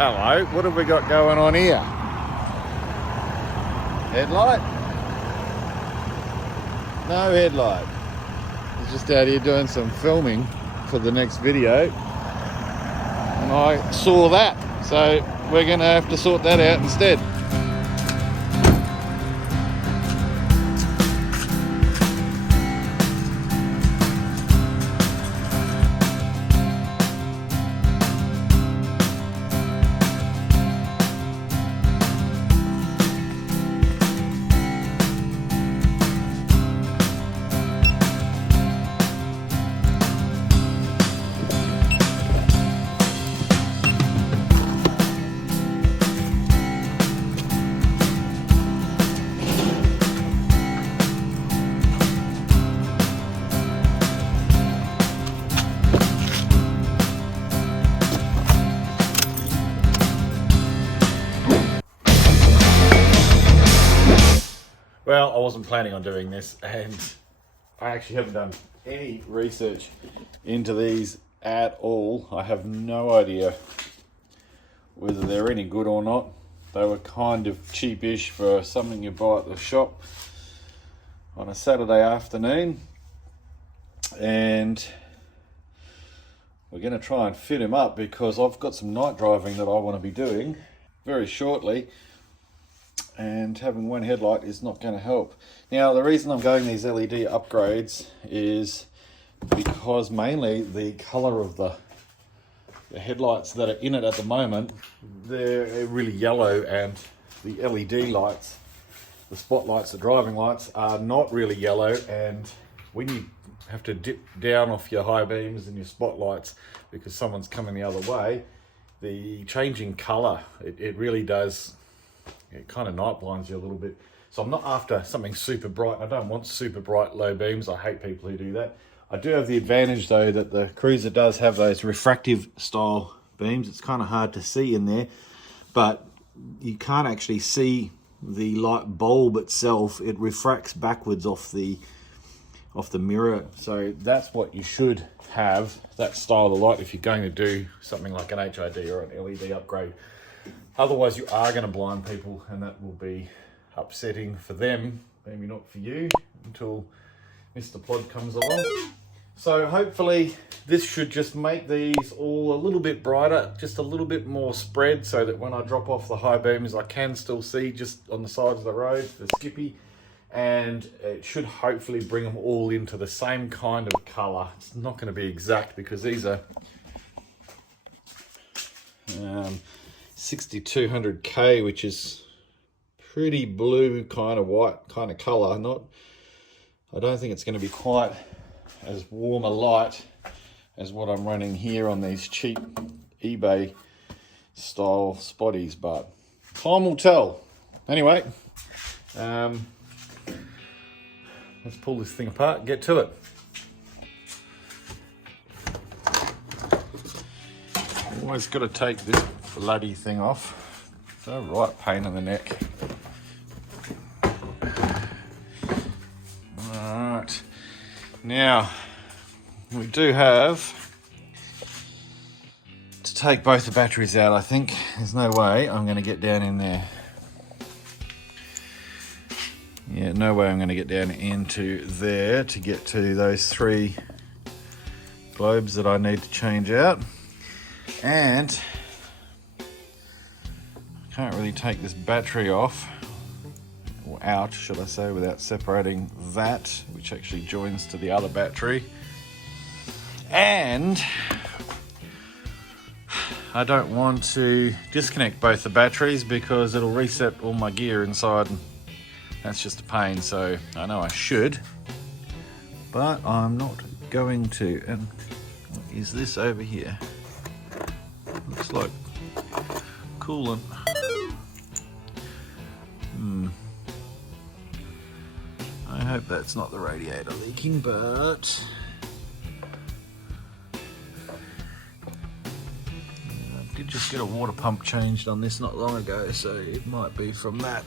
Hello, what have we got going on here? Headlight? No headlight. He's just out here doing some filming for the next video. And I saw that, so we're going to have to sort that out instead. Well, I wasn't planning on doing this, and I actually haven't done any research into these at all. I have no idea whether they're any good or not. They were kind of cheapish for something you buy at the shop on a Saturday afternoon, and we're going to try and fit them up because I've got some night driving that I want to be doing very shortly. And having one headlight is not going to help. Now, the reason I'm going these LED upgrades is because mainly the color of the headlights that are in it at the moment, they're really yellow, and the LED lights, the spotlights, the driving lights, are not really yellow. And when you have to dip down off your high beams and your spotlights because someone's coming the other way, the changing color, it really does. It kind of night blinds you a little bit. So I'm not after something super bright. I don't want super bright low beams. I hate people who do that. I do have the advantage though that the Cruiser does have those refractive style beams. It's kind of hard to see in there, but you can't actually see the light bulb itself. It refracts backwards off the mirror. So that's what you should have, that style of light, if you're going to do something like an HID or an LED upgrade. Otherwise, you are going to blind people, and that will be upsetting for them, maybe not for you, until Mr. Plod comes along. So hopefully this should just make these all a little bit brighter, just a little bit more spread, so that when I drop off the high beams, I can still see just on the sides of the road, the skippy, and it should hopefully bring them all into the same kind of colour. It's not going to be exact because these are 6200K, which is pretty blue, kind of white kind of color. I don't think it's going to be quite as warm a light as what I'm running here on these cheap eBay style spotties, but time will tell. Anyway, let's pull this thing apart and get to it. Always got to take this bloody thing off. It's a right pain in the neck. Alright, now we do have to take both the batteries out. I think there's no way I'm going to get down in there. Yeah, no way I'm going to get down into there to get to those 3 globes that I need to change out. And I can't really take this battery off, or out should I say, without separating that, which actually joins to the other battery. And I don't want to disconnect both the batteries because it'll reset all my gear inside, and that's just a pain. So I know I should, but I'm not going to. And what is this over here? Looks like coolant. I hope that's not the radiator leaking, but I did just get a water pump changed on this not long ago, so it might be from that.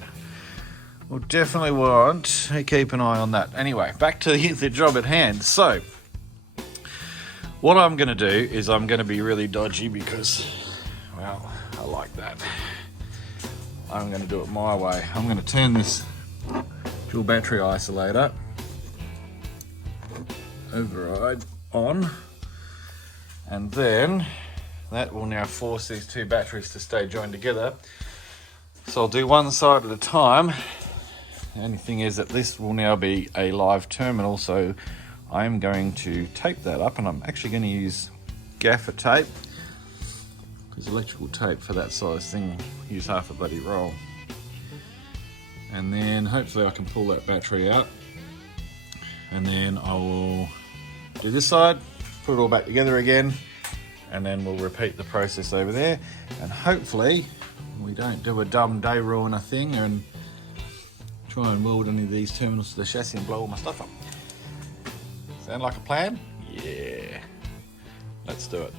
We'll definitely want to keep an eye on that. Anyway, back to the job at hand. So what I'm going to do is I'm going to be really dodgy because, well, Now, I like that. I'm going to do it my way. I'm going to turn this dual battery isolator override on, and then that will now force these two batteries to stay joined together. So I'll do one side at a time. The only thing is that this will now be a live terminal, so I'm going to tape that up, and I'm actually going to use gaffer tape, because electrical tape for that size thing will use half a bloody roll. And then hopefully I can pull that battery out, and then I will do this side, put it all back together again, and then we'll repeat the process over there. And hopefully we don't do a dumb day ruiner thing and try and weld any of these terminals to the chassis and blow all my stuff up. Sound like a plan? Yeah. Let's do it.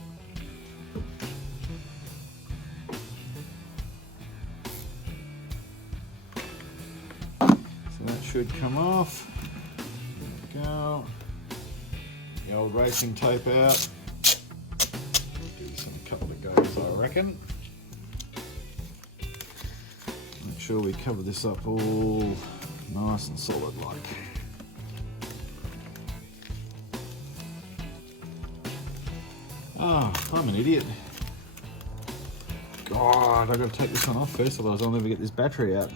So that should come off. There we go. The old racing tape out. Give this a couple of goes, I reckon. Make sure we cover this up all nice and solid like. Oh, I'm an idiot. God, I've got to take this one off first, otherwise I'll never get this battery out.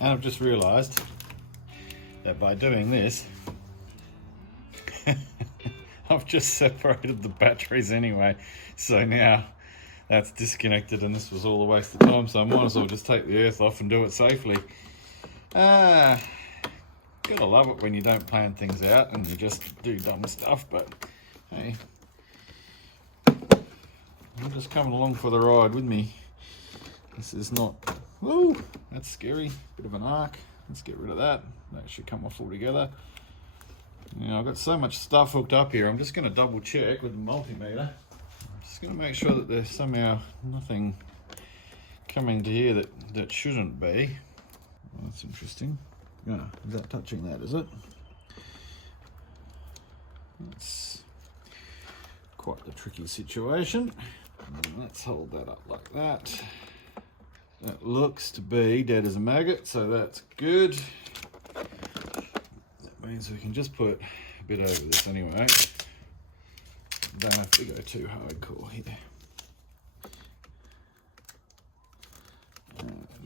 And I've just realised that by doing this, I've just separated the batteries anyway. So now that's disconnected, and this was all a waste of time, so I might as well just take the earth off and do it safely. Gotta love it when you don't plan things out and you just do dumb stuff, but hey, I'm just coming along for the ride with me. This is not, whoa, that's scary, bit of an arc. Let's get rid of that. That should come off altogether. I've got so much stuff hooked up here. I'm just going to double check with the multimeter. I'm just going to make sure that there's somehow nothing coming to here that shouldn't be. Well, that's interesting. Yeah, is that touching that, is it? That's quite the tricky situation. And let's hold that up like that. That looks to be dead as a maggot, so that's good. That means we can just put a bit over this anyway. Don't have to go too hardcore here.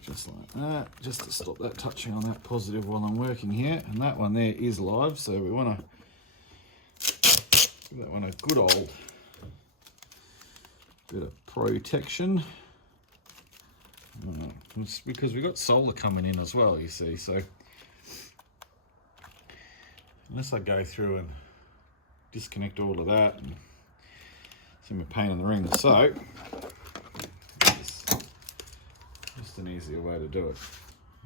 Just like that, just to stop that touching on that positive while I'm working here. And that one there is live, so we want to give that one a good old bit of protection. It's because we've got solar coming in as well, you see, so unless I go through and disconnect all of that, and it's a pain in the ring. So it's just an easier way to do it.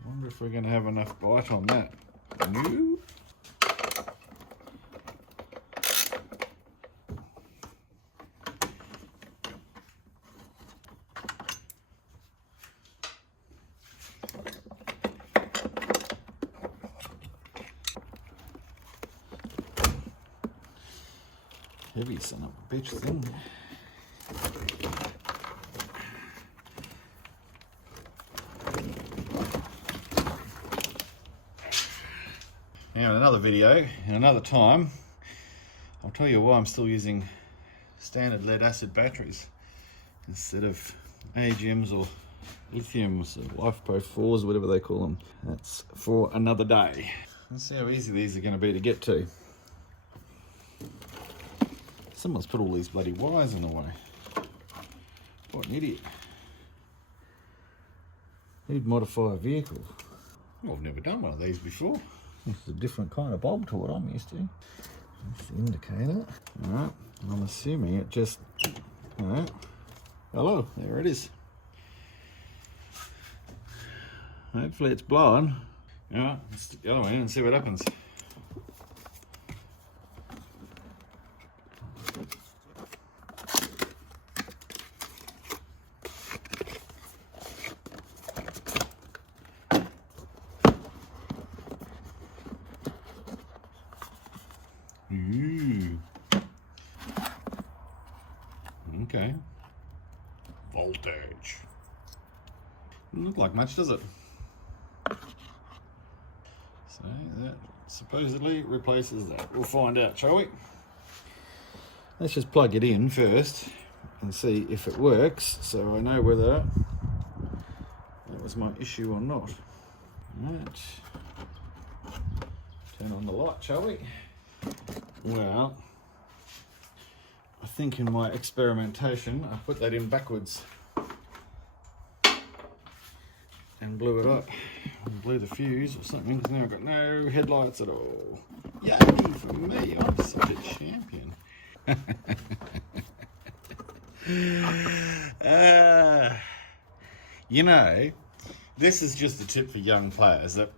I wonder if we're going to have enough bite on that. No. Heavy son of a bitch thing. Now in another video, in another time, I'll tell you why I'm still using standard lead acid batteries instead of AGMs or lithiums or LifePro 4s, whatever they call them. That's for another day. Let's see how easy these are going to be to get to. Someone's put all these bloody wires in the way. What an idiot. He'd modify a vehicle. Well, I've never done one of these before. It's a different kind of bulb to what I'm used to. That's the indicator. Alright, I'm assuming it just... Alright. Hello, there it is. Hopefully it's blowing. Alright, let's stick the other one in and see what happens. Okay. Voltage. Doesn't look like much, does it? So that supposedly replaces that. We'll find out, shall we? Let's just plug it in first and see if it works, so I know whether that was my issue or not. Right. Turn on the light, shall we? Well, I think in my experimentation I put that in backwards and blew it up. And blew the fuse or something, because now I've got no headlights at all. Yay for me, I'm such a champion. You know, this is just a tip for young players that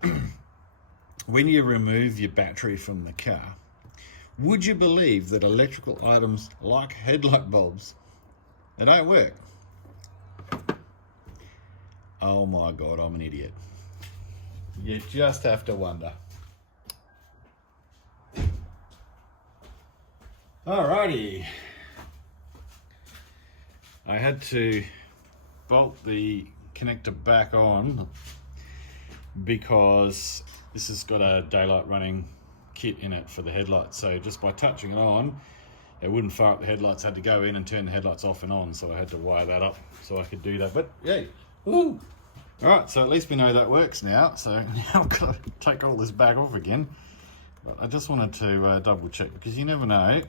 when you remove your battery from the car, would you believe that electrical items like headlight bulbs, they don't work? Oh my God, I'm an idiot. You just have to wonder. Alrighty. I had to bolt the connector back on because this has got a daylight running kit in it for the headlights. So just by touching it on, it wouldn't fire up the headlights. I had to go in and turn the headlights off and on. So I had to wire that up so I could do that. But yay, woo! All right, so at least we know that works now. So now I've got to take all this back off again. But I just wanted to double check, because you never know.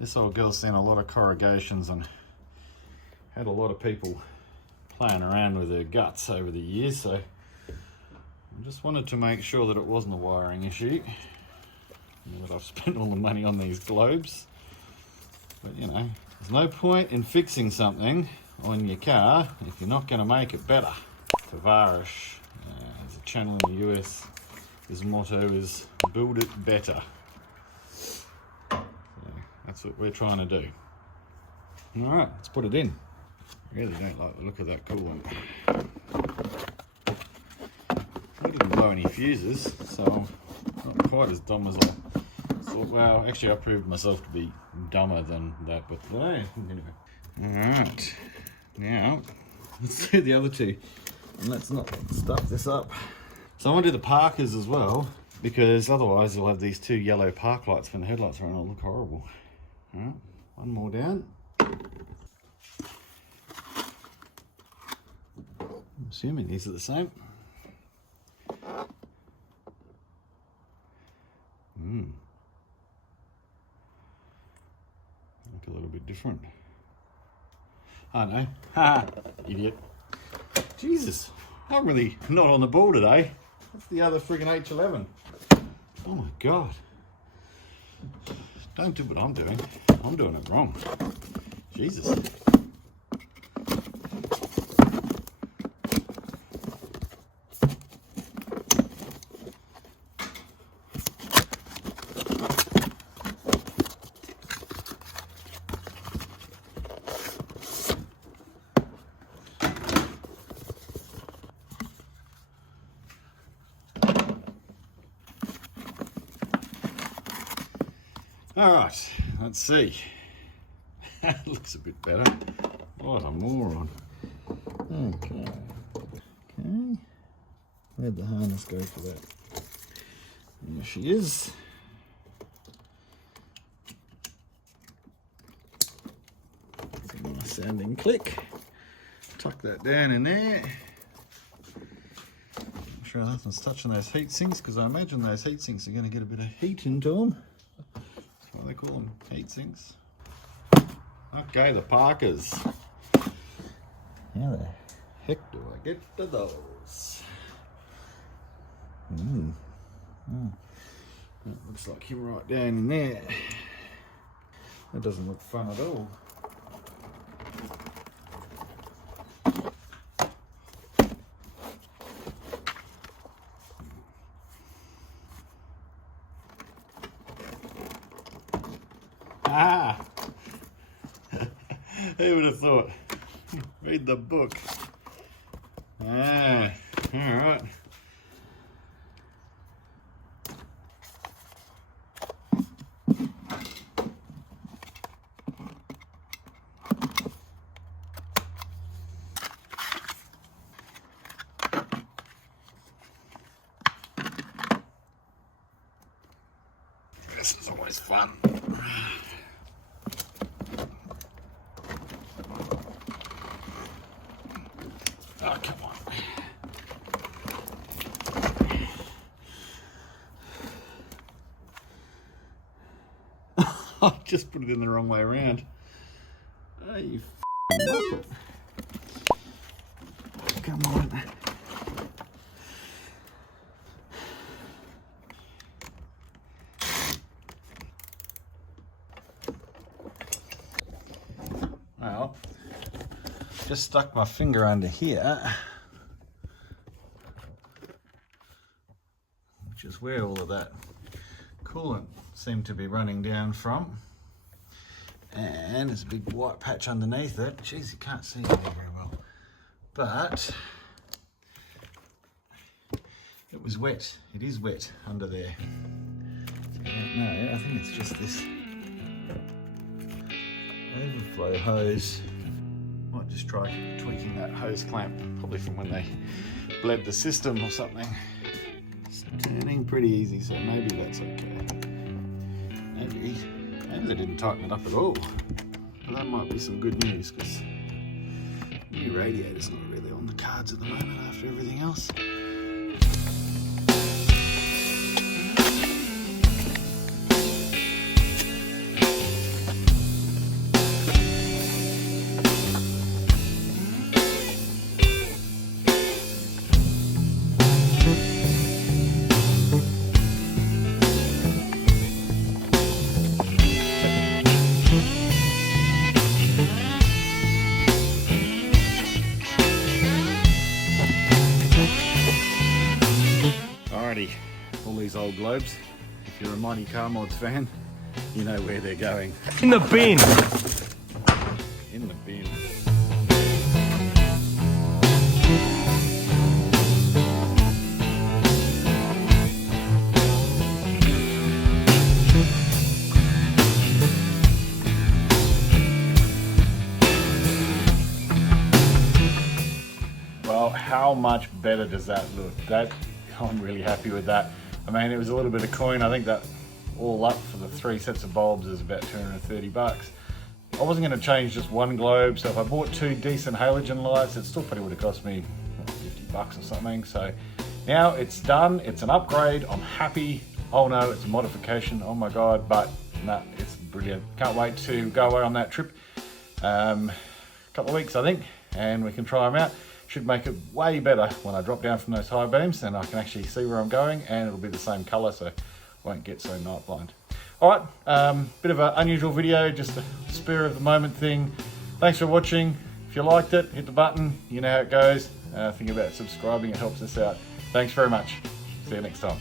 This old girl's seen a lot of corrugations and had a lot of people playing around with her guts over the years. So I just wanted to make sure that it wasn't a wiring issue. Now that I've spent all the money on these globes. But you know, there's no point in fixing something on your car if you're not going to make it better. Tavarish, there's a channel in the US, his motto is build it better. So that's what we're trying to do. Alright, let's put it in. Really don't like the look of that coolant. I didn't blow any fuses, so I'm not quite as dumb as I thought. Well, actually I proved myself to be dumber than that, but anyway. Alright. Now, let's do the other two, and let's not stuff this up. So I want to do the parkers as well, because otherwise you'll have these two yellow park lights when the headlights are on. It'll look horrible. All right, one more down. I'm assuming these are the same. Look a little bit different. I know. Ha! Idiot. Jesus. I'm really not on the ball today. That's the other friggin' H11. Oh my God. Don't do what I'm doing. I'm doing it wrong. Jesus. All right, let's see. That looks a bit better. What a moron. Okay. Okay. Where'd the harness go for that? There she is. That's a nice sounding click. Tuck that down in there. I'm sure nothing's touching those heat sinks, because I imagine those heat sinks are going to get a bit of heat into them. They call them heat sinks. Okay, the parkers. How the heck do I get to those? That looks like him right down in there. That doesn't look fun at all. Ah! Who would have thought? Read the book. Ah, all right. always fun. Oh, come on. I just put it in the wrong way around. Oh, you muppet. Come on. Well, just stuck my finger under here, which is where all of that coolant seemed to be running down from. And there's a big white patch underneath it. Jeez, you can't see it very well. But it was wet. It is wet under there. So I don't know. I think it's just this overflow hose. Might just try tweaking that hose clamp, probably from when they bled the system or something. It's turning pretty easy, so maybe that's okay. Maybe they didn't tighten it up at all. But that might be some good news, because new radiator's not really on the cards at the moment after everything else. All these old globes, if you're a Mighty Car Mods fan, you know where they're going. In the bin! In the bin. Well, how much better does that look? I'm really happy with that. I mean, it was a little bit of coin. I think that all up for the 3 sets of bulbs is about 230 bucks. I wasn't going to change just one globe, so if I bought 2 decent halogen lights, it still probably would have cost me 50 bucks or something. So now it's done. It's an upgrade. I'm happy. Oh no, it's a modification. Oh my God, but no, it's brilliant. Can't wait to go away on that trip. A couple of weeks, I think, and we can try them out. Should make it way better when I drop down from those high beams, and I can actually see where I'm going, and it'll be the same color, so I won't get so night blind. All right, bit of an unusual video, just a spur of the moment thing. Thanks for watching. If you liked it, hit the button. You know how it goes. Think about subscribing, it helps us out. Thanks very much. See you next time.